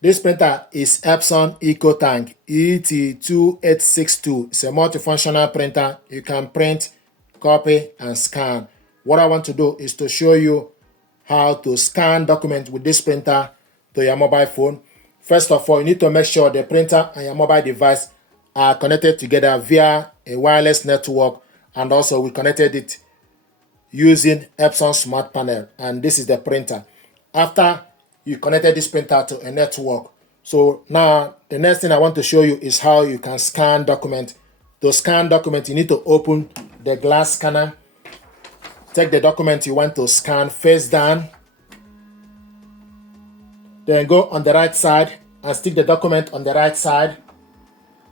This printer is Epson EcoTank ET-2862. It's a multifunctional printer. You can print, copy, and scan. What I want to do is to show you how to scan documents with this printer to your mobile phone. First of all, you need to make sure the printer and your mobile device are connected together via a wireless network, and also we connected it using Epson Smart Panel, and this is the printer. After you connected this printer to a network, so now the next thing I want to show you is how you can scan document. To scan document, you need to open the glass scanner, take the document you want to scan face down, then go on the right side and stick the document on the right side.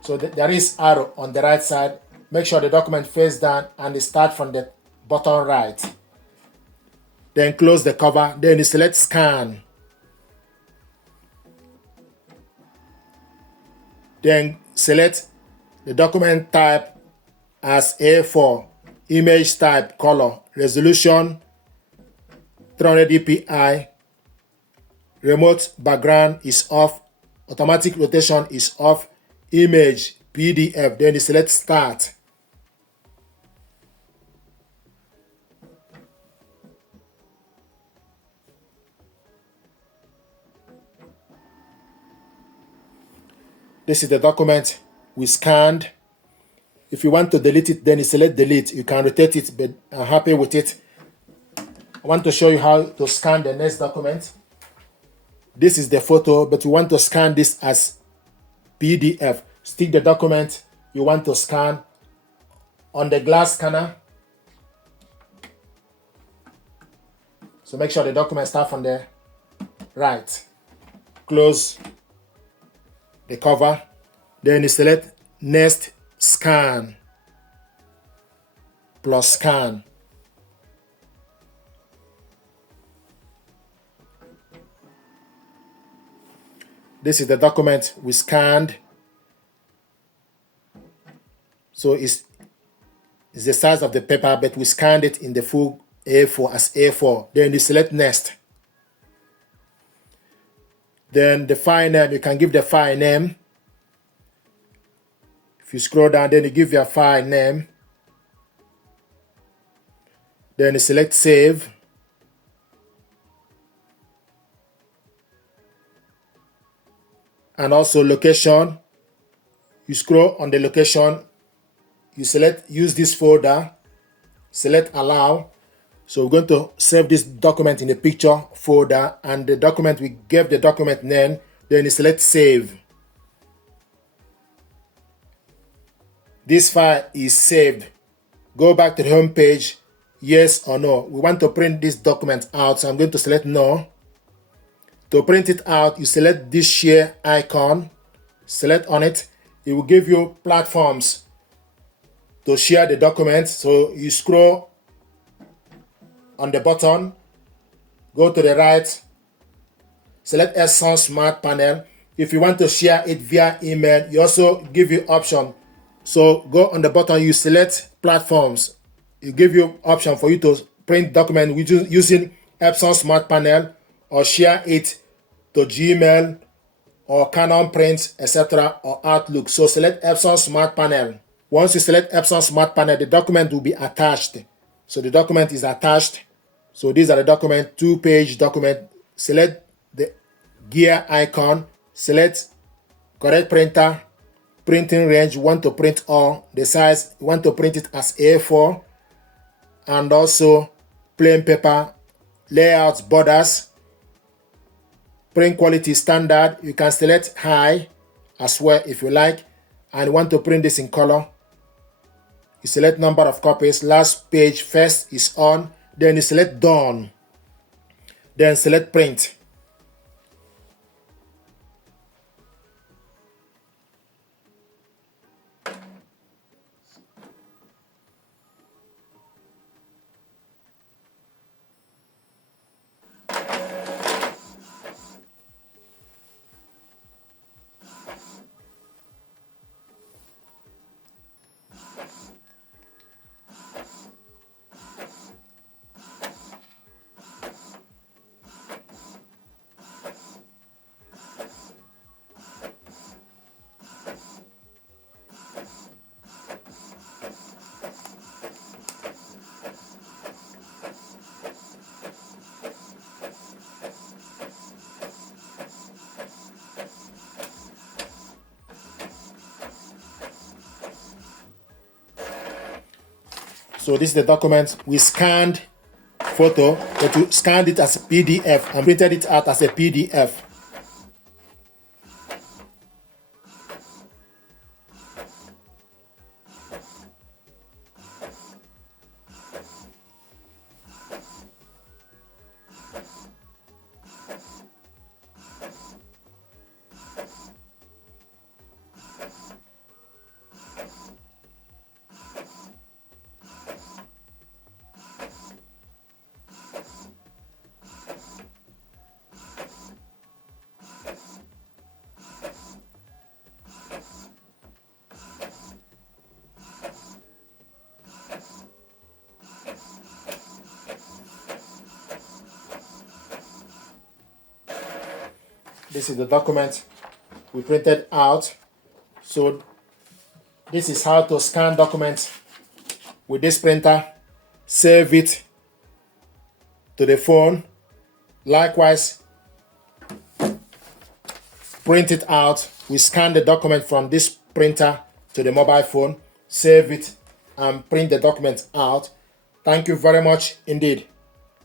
So there is arrow on the right side. Make sure the document face down and start from the bottom right. Then close the cover, then you select scan. Then select the document type as A4, image type color, resolution 300 dpi, remote background is off, automatic rotation is off, image PDF, then you select start. This is the document we scanned. If you want to delete it, then you select delete. You can rotate it, but I'm happy with it. I want to show you how to scan the next document. This is the photo, but you want to scan this as PDF. Stick the document you want to scan on the glass scanner. So make sure the document starts from the right. Close the cover, then you select next scan plus scan. This is the document we scanned. So it's the size of the paper, but we scanned it in the full A4 as A4. Then you select next. Then the file name, you can give the file name. If you scroll down, then you give your file name. Then you select save. And also location. You scroll on the location. You select use this folder. Select allow. So we're going to save this document in the picture folder, and the document, we gave the document name, then you select save. This file is saved. Go back to the home page, yes or no. We want to print this document out, so I'm going to select no. To print it out, you select this share icon, select on it. It will give you platforms to share the document. So you scroll on the button, go to the right, select Epson Smart Panel. If you want to share it via email, you also give you option. So go on the button, you select platforms. It give you option for you to print document using Epson Smart Panel, or share it to Gmail or Canon Print, etc., or Outlook. So select Epson Smart Panel. Once you select Epson Smart Panel, the document will be attached. So the document is attached. So these are the document, 2-page document. Select the gear icon, select correct printer, printing range, you want to print all, the size, you want to print it as A4, and also plain paper, layouts, borders, print quality standard. You can select high as well if you like, and you want to print this in color. You select number of copies, last page first is on, then you select done, then select print. So this is the document. We scanned photo, but we scanned it as a PDF and printed it out as a PDF. This is the document we printed out. So this is how to scan documents with this printer, save it to the phone. Likewise, print it out. We scan the document from this printer to the mobile phone, save it, and print the document out. Thank you very much indeed.